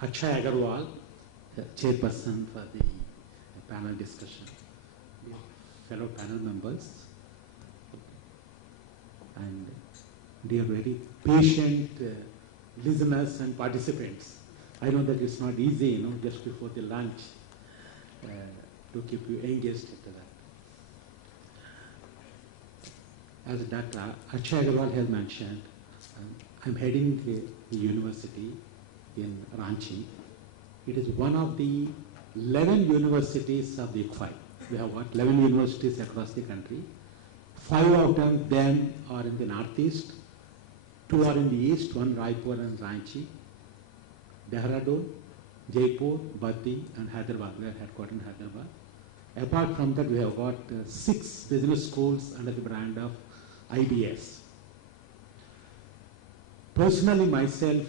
Akshay Agarwal, chairperson for the panel discussion, fellow panel members, and dear very patient listeners and participants. I know that it's not easy, just before the lunch to keep you engaged into that. As Dr. Akshay Agarwal has mentioned, I'm heading the university in Ranchi. It is one of the 11 universities of the ICFI. We have 11 universities across the country. 5 of them are in the northeast, 2 are in the east, one Raipur and Ranchi, Dehradun, Jaipur, Bhatti, and Hyderabad. We are headquartered in Hyderabad. Apart from that, we have got 6 business schools under the brand of IBS. Personally, myself,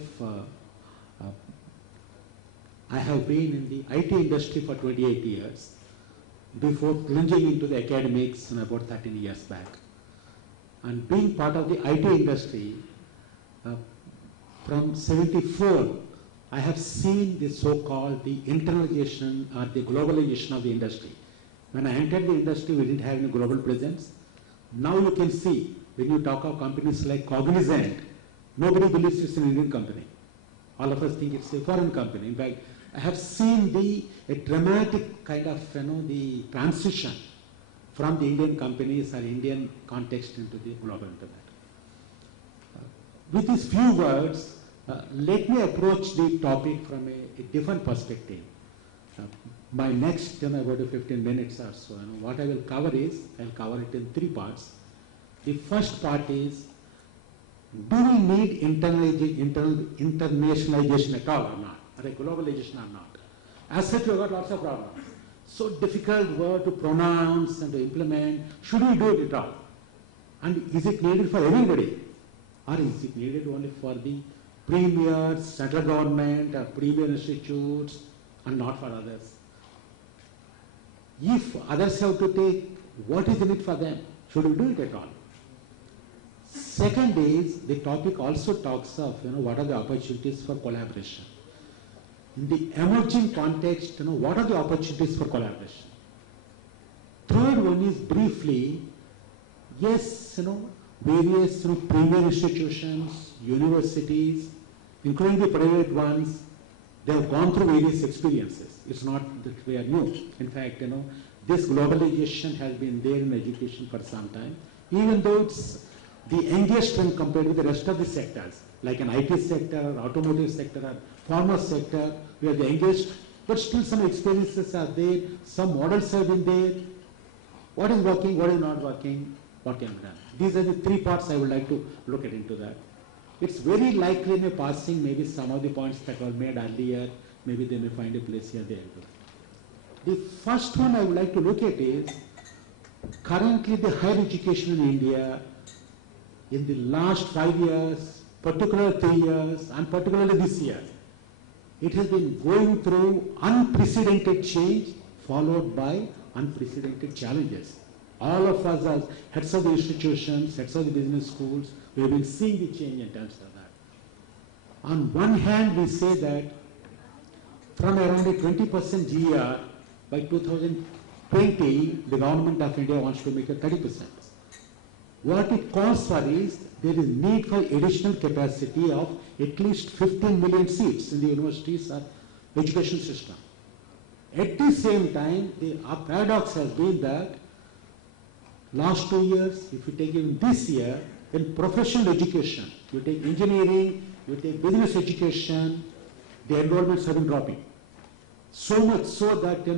I have been in the IT industry for 28 years before plunging into the academics about 13 years back. And being part of the IT industry, from 74, I have seen the so-called the internalization or the globalization of the industry. When I entered the industry, we didn't have any global presence. Now you can see, when you talk of companies like Cognizant, nobody believes it's an Indian company. All of us think it's a foreign company. In fact, I have seen a dramatic kind of, the transition from the Indian companies or Indian context into the global internet. With these few words, let me approach the topic from a different perspective. My next, about 15 minutes or so, what I will cover is, I'll cover it in 3 parts. The first part is, do we need internationalization at all or not? Or a globalization or not? As such, we have got lots of problems. So difficult word to pronounce and to implement. Should we do it at all? And is it needed for everybody? Or is it needed only for the premiers, central government, or premier institutes, and not for others? If others have to take, what is in it for them? Should we do it at all? Second is, the topic also talks of, what are the opportunities for collaboration. In the emerging context, what are the opportunities for collaboration? Third one is briefly, yes, various premier institutions, universities, including the private ones, they have gone through various experiences. It's not that we are new. In fact, this globalization has been there in education for some time, even though it's the youngest when compared with the rest of the sectors, like an IT sector, or automotive sector, or pharma sector, we are the youngest, but still some experiences are there, some models have been there. What is working, what is not working, what can be done. These are the 3 parts I would like to look at into that. It's very likely in a passing, maybe some of the points that were made earlier, maybe they may find a place here, there. The first one I would like to look at is, currently the higher education in India, in the last 5 years, particularly 3 years, and particularly this year, it has been going through unprecedented change followed by unprecedented challenges. All of us as heads of the institutions, heads of the business schools, we have been seeing the change in terms of that. On one hand, we say that from around a 20% GR, by 2020, the government of India wants to make it 30%. What it calls for is, there is need for additional capacity of at least 15 million seats in the universities or education system. At the same time, the paradox has been that last 2 years, if you take even this year, in professional education, you take engineering, you take business education, the enrollments have been dropping. So much so that,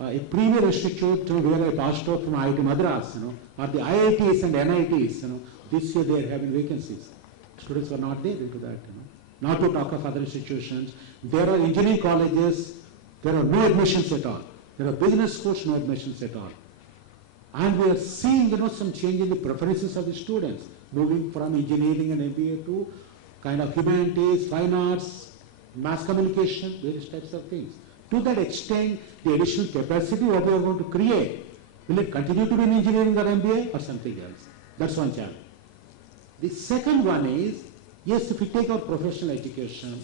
a premier institute where I passed out from IIT Madras, or the IITs and NITs, this year they are having vacancies. Students are not there into that, Not to talk of other institutions. There are engineering colleges, there are no admissions at all. There are business schools, no admissions at all. And we are seeing, some change in the preferences of the students, moving from engineering and MBA to kind of humanities, fine arts, mass communication, various types of things. To that extent, the additional capacity what we are going to create, will it continue to be in engineering or MBA or something else? That's one challenge. The second one is, yes, if we take our professional education,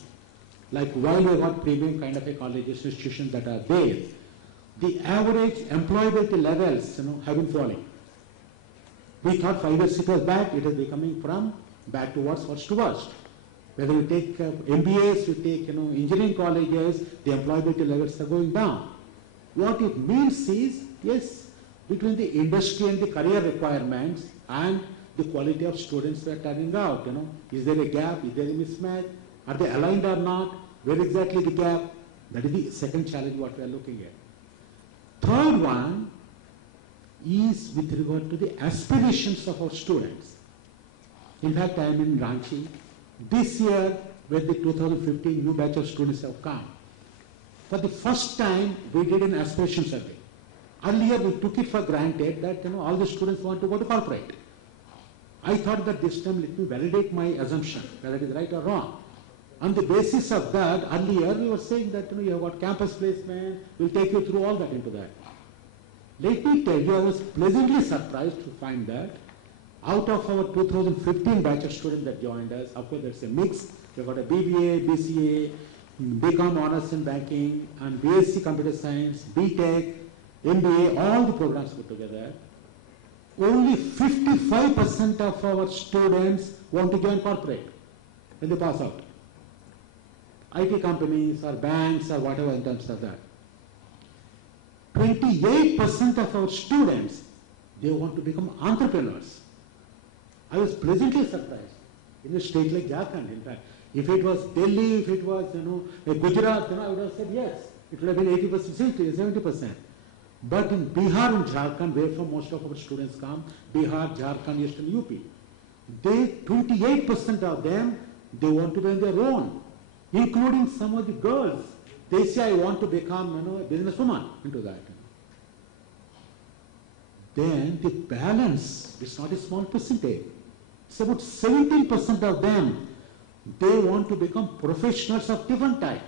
like while we got premium kind of a colleges, institutions that are there, the average employability levels, have been falling. We thought 5 years it was bad, it is becoming from bad to worse to worst. Whether you take MBAs, you take engineering colleges, the employability levels are going down. What it means is, yes, between the industry and the career requirements and the quality of students we are turning out, is there a gap, is there a mismatch, are they aligned or not, where exactly the gap? That is the second challenge what we are looking at. Third one is with regard to the aspirations of our students. In fact, I am in Ranchi. This year, when the 2015 new batch of students have come, for the first time, we did an aspiration survey. Earlier, we took it for granted that all the students want to go to corporate. I thought that this time, let me validate my assumption, whether it is right or wrong. On the basis of that, earlier we were saying that you have got campus placement, we'll take you through all that into that. Let me tell you, I was pleasantly surprised to find that out of our 2015 batch of students that joined us, of course there's a mix. We've got a BBA, BCA, BCom Honors in Banking, and BSc Computer Science, BTech, MBA, all the programs put together. Only 55% of our students want to join corporate when they pass out. IT companies or banks or whatever in terms of that. 28% of our students, they want to become entrepreneurs. I was pleasantly surprised. In a state like Jharkhand, in fact. If it was Delhi, if it was, Gujarat, I would have said yes. It would have been 80%, 70%. But in Bihar and Jharkhand, where from most of our students come, Bihar, Jharkhand, Eastern UP, 28% of them, they want to be on their own, including some of the girls. They say, I want to become, a businesswoman into that. Then the balance is not a small percentage. It's about 17% of them, they want to become professionals of different type.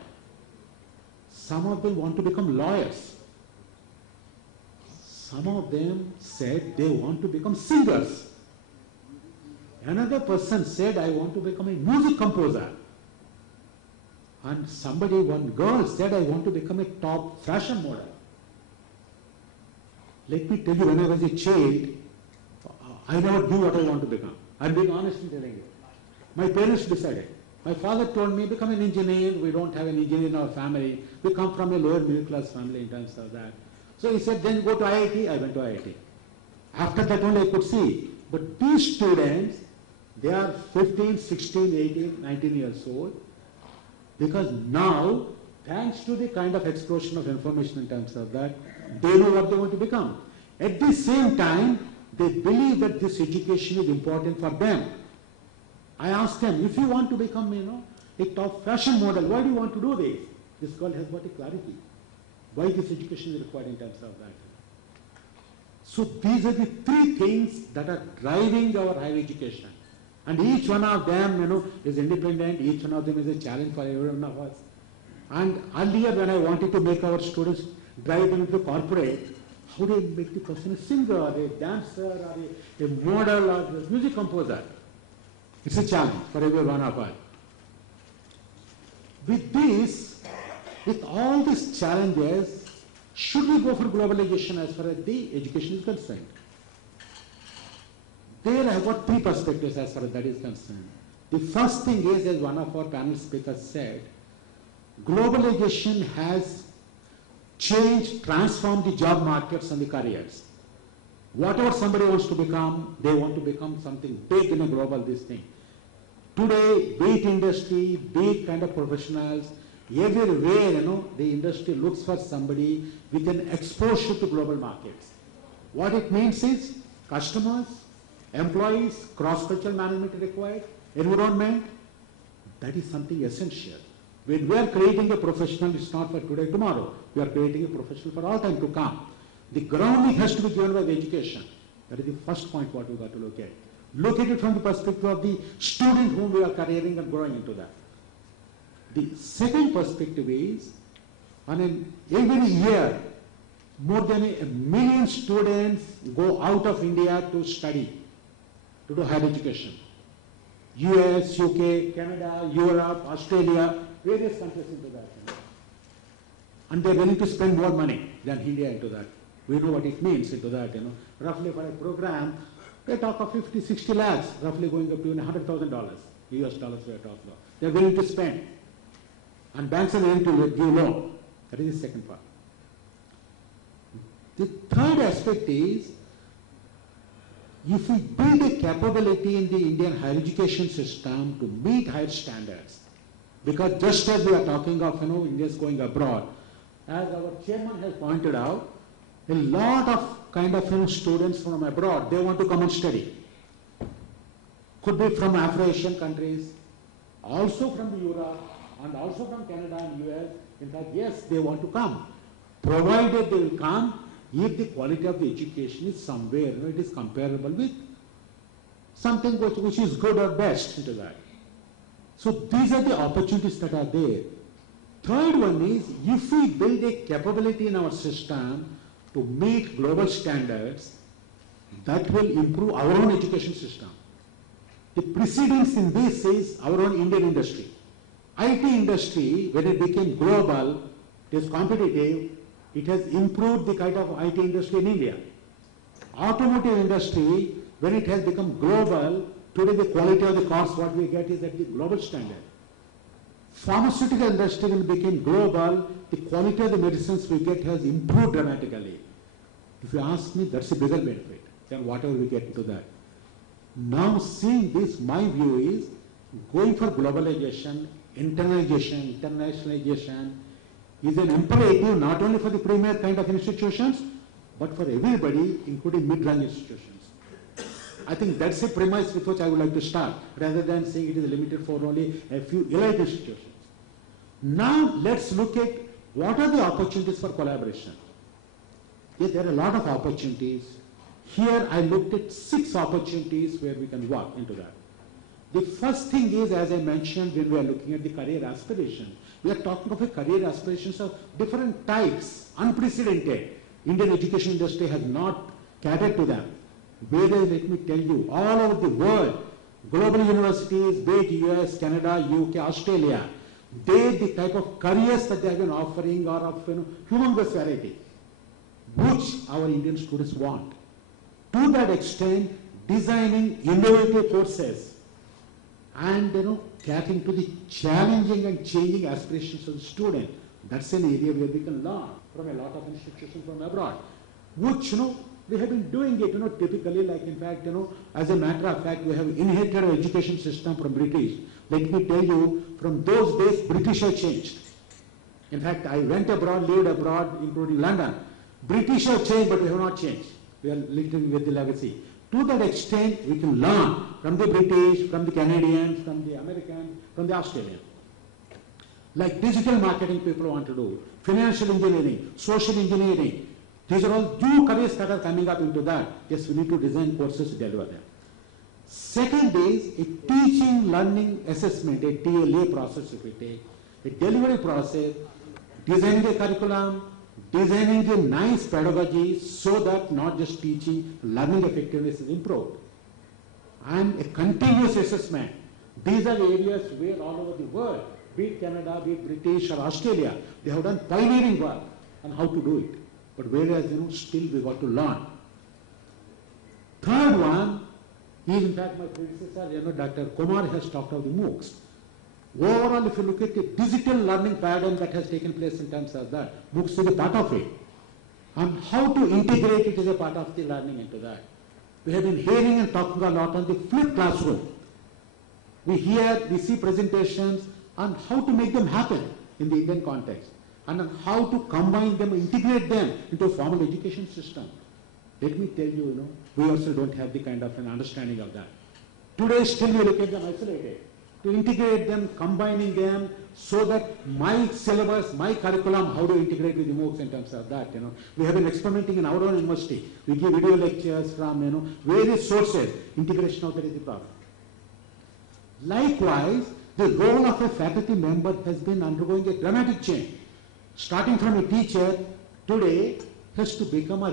Some of them want to become lawyers. Some of them said they want to become singers. Another person said, I want to become a music composer. And one girl said, I want to become a top fashion model. Let me tell you, when I was a child, I never knew what I want to become. I'm being honest in telling you. My parents decided. My father told me, become an engineer. We don't have an engineer in our family. We come from a lower middle class family in terms of that. So he said, then go to IIT. I went to IIT. After that only I could see. But these students, they are 15, 16, 18, 19 years old. Because now, thanks to the kind of explosion of information in terms of that, they know what they want to become. At the same time, they believe that this education is important for them. I asked them, if you want to become, a top fashion model, why do you want to do this? This girl has got a clarity. Why this education is required in terms of that. So these are the three things that are driving our higher education. And each one of them, is independent. Each one of them is a challenge for every one of us. And earlier when I wanted to make our students drive them into corporate, how do you make the person a singer, or a dancer, or a model, or a music composer? It's a challenge for every one of us. With all these challenges, should we go for globalization as far as the education is concerned? There I have got three perspectives as far as that is concerned. The first thing is, as one of our panel speakers said, globalization has transformed the job markets and the careers. Whatever somebody wants to become, they want to become something big in a global this thing. Today, be it industry, be it kind of professionals, everywhere, the industry looks for somebody with an exposure to global markets. What it means is customers, employees, cross-cultural management required, environment, that is something essential. When we are creating a professional, it's not for today, tomorrow. We are creating a professional for all time to come. The grounding has to be given by the education. That is the first point what we got to look at. Look at it from the perspective of the student whom we are careering and growing into that. The second perspective is, every year, more than 1 million students go out of India to study, to do higher education. US, UK, Canada, Europe, Australia, various countries into that. And they're willing to spend more money than India into that. We know what it means into that. Roughly for a program, they talk of 50, 60 lakhs, roughly going up to $100,000, US dollars we are talking about. They're willing to spend. And banks are willing to give loan. That is the second part. The third aspect is, if we build a capability in the Indian higher education system to meet higher standards, because just as we are talking of, Indians going abroad, as our chairman has pointed out, a lot of kind of students from abroad, they want to come and study. Could be from Afro-Asian countries, also from Europe, and also from Canada and US. In fact, yes, they want to come. Provided they will come, if the quality of the education is somewhere, it is comparable with something which is good or best into that. So these are the opportunities that are there. Third one is, if we build a capability in our system to meet global standards, that will improve our own education system. The precedence in this is our own Indian industry. IT industry, when it became global, it is competitive, it has improved the kind of IT industry in India. Automotive industry, when it has become global, today the quality of the cars what we get is at the global standard. Pharmaceutical industry, when it became global, the quality of the medicines we get has improved dramatically. If you ask me, that's a bigger benefit than whatever we get into that. Now seeing this, my view is going for globalization, internationalization is an imperative not only for the premier kind of institutions, but for everybody, including mid-range institutions. I think that's a premise with which I would like to start, rather than saying it is limited for only a few elite institutions. Now let's look at what are the opportunities for collaboration. Yes, there are a lot of opportunities. Here I looked at 6 opportunities where we can work into that. The first thing is, as I mentioned, when we are looking at the career aspiration, we are talking of a career aspirations of different types, unprecedented. Indian education industry has not catered to them. Whereas, let me tell you, all over the world, global universities, be it US, Canada, UK, Australia, the type of careers that they have been offering are of humongous variety, which our Indian students want. To that extent, designing innovative courses and catering to the challenging and changing aspirations of the student. That's an area where we can learn from a lot of institutions from abroad, which we have been doing it typically, like in fact as a matter of fact, we have inherited our education system from British. Let me tell you, from those days British have changed. In fact, I went abroad, lived abroad, including London. British have changed, but we have not changed. We are living with the legacy. To that extent, we can learn from the British, from the Canadians, from the Americans, from the Australians. Like digital marketing people want to do, financial engineering, social engineering. These are all new careers that are coming up into that. Yes, we need to design courses to deliver them. Second is a teaching, learning, assessment, a TLA process if we take, a delivery process, designing a curriculum, designing a nice pedagogy so that not just teaching, learning effectiveness is improved. And a continuous assessment. These are the areas where all over the world, be it Canada, be it British or Australia, they have done pioneering work on how to do it. But whereas, still we got to learn. Third one is, in fact, my predecessor, Dr. Kumar has talked about the MOOCs. Overall, if you look at the digital learning paradigm that has taken place in terms of that, MOOCs is a part of it. And how to integrate it is a part of the learning into that. We have been hearing and talking a lot on the flipped classroom. We see presentations on how to make them happen in the Indian context, and on how to combine them, integrate them into a formal education system. Let me tell you, we also don't have the kind of an understanding of that. Today, still we look at them isolated. To integrate them, combining them, so that my syllabus, my curriculum, how to integrate with the MOOCs in terms of that, We have been experimenting in our own university. We give video lectures from, various sources. Integration of that is the problem. Likewise, the role of a faculty member has been undergoing a dramatic change. Starting from a teacher, today he has to become a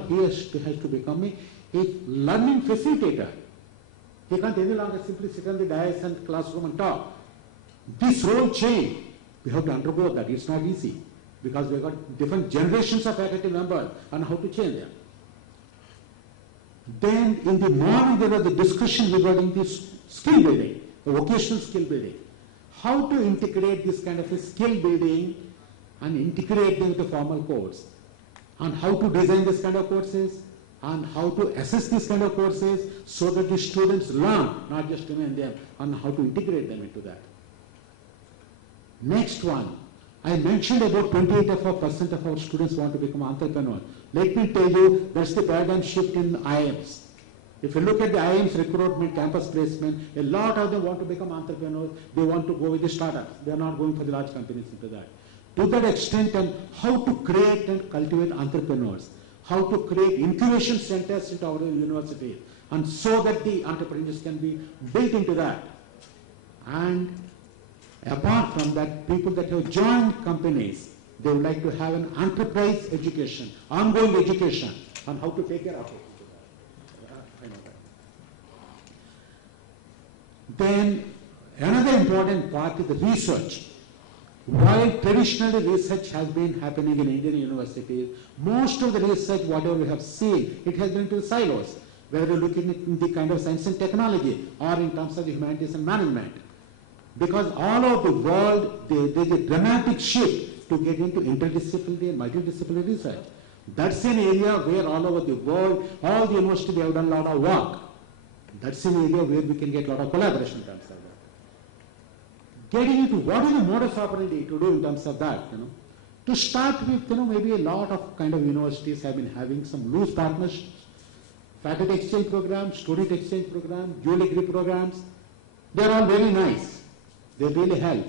learning facilitator, He can't any longer simply sit on the dais and classroom and talk. This role change, we have to undergo that. It's not easy because we've got different generations of faculty members and how to change them. Then in the morning there was the discussion regarding this skill building, the vocational skill building. How to integrate this kind of a skill building and integrate them with the formal course. And how to design this kind of courses and how to assess this kind of courses so that the students learn, not just remain there, and how to integrate them into that. Next one, I mentioned about 28% of our students want to become entrepreneurs. Let me tell you, that's the paradigm shift in IIMs. If you look at the IIMs recruitment, campus placement, a lot of them want to become entrepreneurs. They want to go with the startups. They are not going for the large companies into that. To that extent, and how to create and cultivate entrepreneurs, how to create incubation centers into our universities, and so that the entrepreneurs can be built into that. And apart from that, people that have joined companies, they would like to have an enterprise education, ongoing education on how to take care of it. I know that. Then another important part is the research. While traditionally research has been happening in Indian universities, most of the research, whatever we have seen, it has been into silos, whether we're looking at the kind of science and technology or in terms of the humanities and management. Because all over the world, there's a dramatic shift to get into interdisciplinary and multidisciplinary research. That's an area where all over the world, all the universities have done a lot of work. That's an area where we can get a lot of collaboration in terms of that. Getting into what is the modus operandi to do in terms of that, To start with, maybe a lot of kind of universities have been having some loose partnerships, faculty exchange programs, student exchange programs, dual degree programs. They're all very nice. They really help.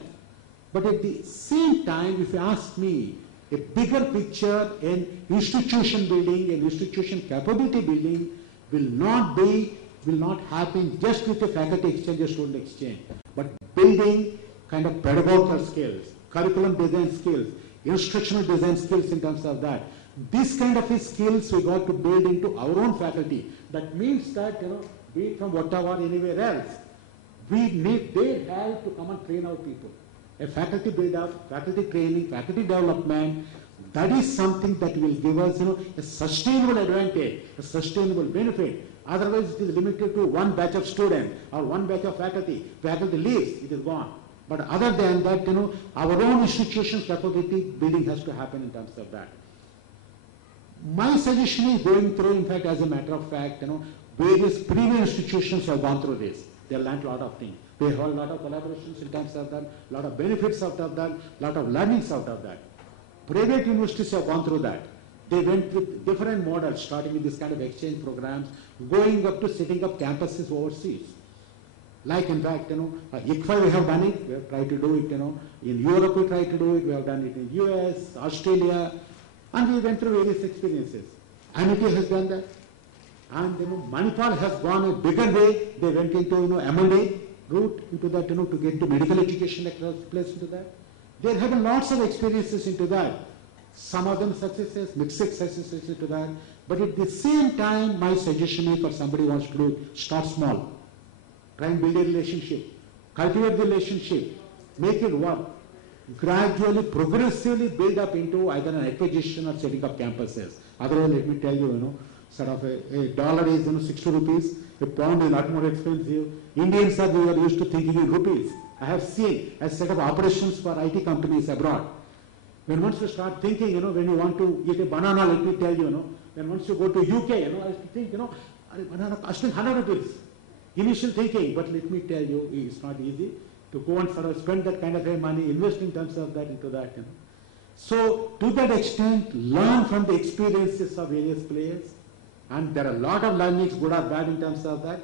But at the same time, if you ask me, a bigger picture in institution building and institution capability building will not happen just with the faculty exchange or student exchange, but building kind of pedagogical skills, curriculum design skills, instructional design skills in terms of that. This kind of skills we got to build into our own faculty. That means that, be it from Ottawa or anywhere else, we need their help to come and train our people. A faculty build-up, faculty training, faculty development, that is something that will give us, a sustainable advantage, a sustainable benefit. Otherwise, it is limited to one batch of students or one batch of faculty. Faculty leaves, it is gone. But other than that, our own institution's capability building has to happen in terms of that. My suggestion is going through, in fact, as a matter of fact, various premier institutions have gone through this. They have learned a lot of things. They have a lot of collaborations in terms of that, a lot of benefits out of that, a lot of learnings out of that. Private universities have gone through that. They went with different models, starting with this kind of exchange programs, going up to setting up campuses overseas. Like, in fact, ICFA we have done it, we have tried to do it, in Europe we tried to do it, we have done it in US, Australia, and we went through various experiences. Amity has done that. And Manipal has gone a bigger way. They went into M&A route into that, to get to medical education across the place into that. They have lots of experiences into that. Some of them successes, mixed successes into that. But at the same time, my suggestion is for somebody who wants to do, start small. Try and build a relationship. Cultivate the relationship. Make it work. Gradually, progressively build up into either an acquisition or setting up campuses. Otherwise, let me tell you, sort of a dollar is 60 rupees, a pound is a lot more expensive. Indians we are used to thinking in rupees. I have seen a set of operations for IT companies abroad. When once you start thinking, when you want to eat a banana, let me tell you, then once you go to UK, I used to think, banana costing 100 rupees. Initial thinking, but let me tell you, it's not easy to go and sort of spend that kind of money, invest in terms of that into that. So, to that extent, learn from the experiences of various players. And there are a lot of learnings, good or bad in terms of that.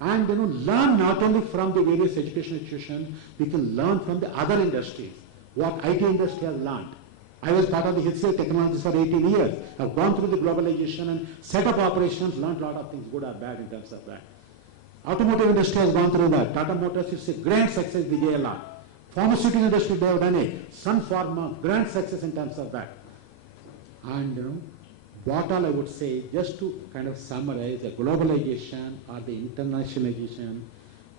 And learn not only from the various education institutions, we can learn from the other industries, what IT industry has learned. I was part of the history of technology for 18 years. I've gone through the globalization and set up operations, learned a lot of things, good or bad in terms of that. Automotive industry has gone through that. Tata Motors is a grand success, the JLR. Pharmaceutical industry, they have done it. Sun Pharma, grand success in terms of that. And what all I would say, just to kind of summarize, the globalization or the internationalization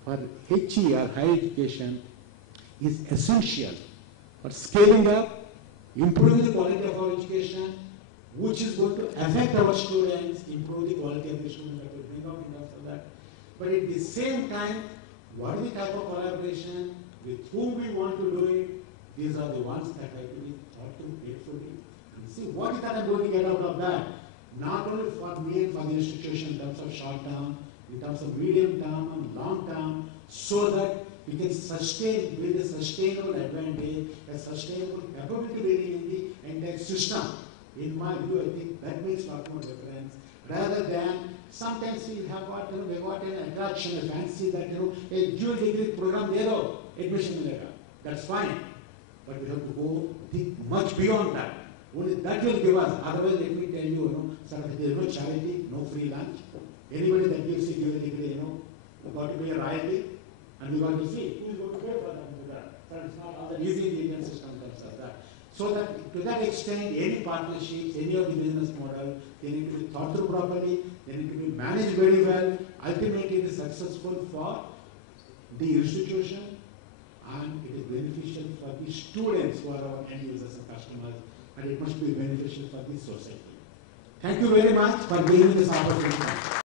for HE or higher education is essential for scaling up, improving the quality of our education, which is going to affect our students, improve the quality of the students that we bring out in terms of that. But at the same time, what is the type of collaboration, with whom we want to do it, these are the ones that have to be thought through carefully. And see, what is that I'm going to get out of that? Not only for me and for the institution in terms of short term, in terms of medium term and long term, so that we can sustain, build a sustainable advantage, a sustainable capability building in the entire system. In my view, I think that makes a lot more difference. Rather than sometimes we have got, we got an attraction, a fancy that, a dual degree program there, admission later. That's fine. But we have to go think much beyond that. Only that will give us. Otherwise, let me tell you, there is no charity, no free lunch. Anybody that gives a dual degree, you got to pay a royalty, and we got to see who is going to pay for that. That is not all that easy in the Indian system comes of that. So that to that extent, any partnerships, any of the business model, they need to be thought through properly, they need to be managed very well, ultimately it is successful for the institution, and it is beneficial for the students who are our end users and customers, and it must be beneficial for the society. Thank you very much for giving me this opportunity.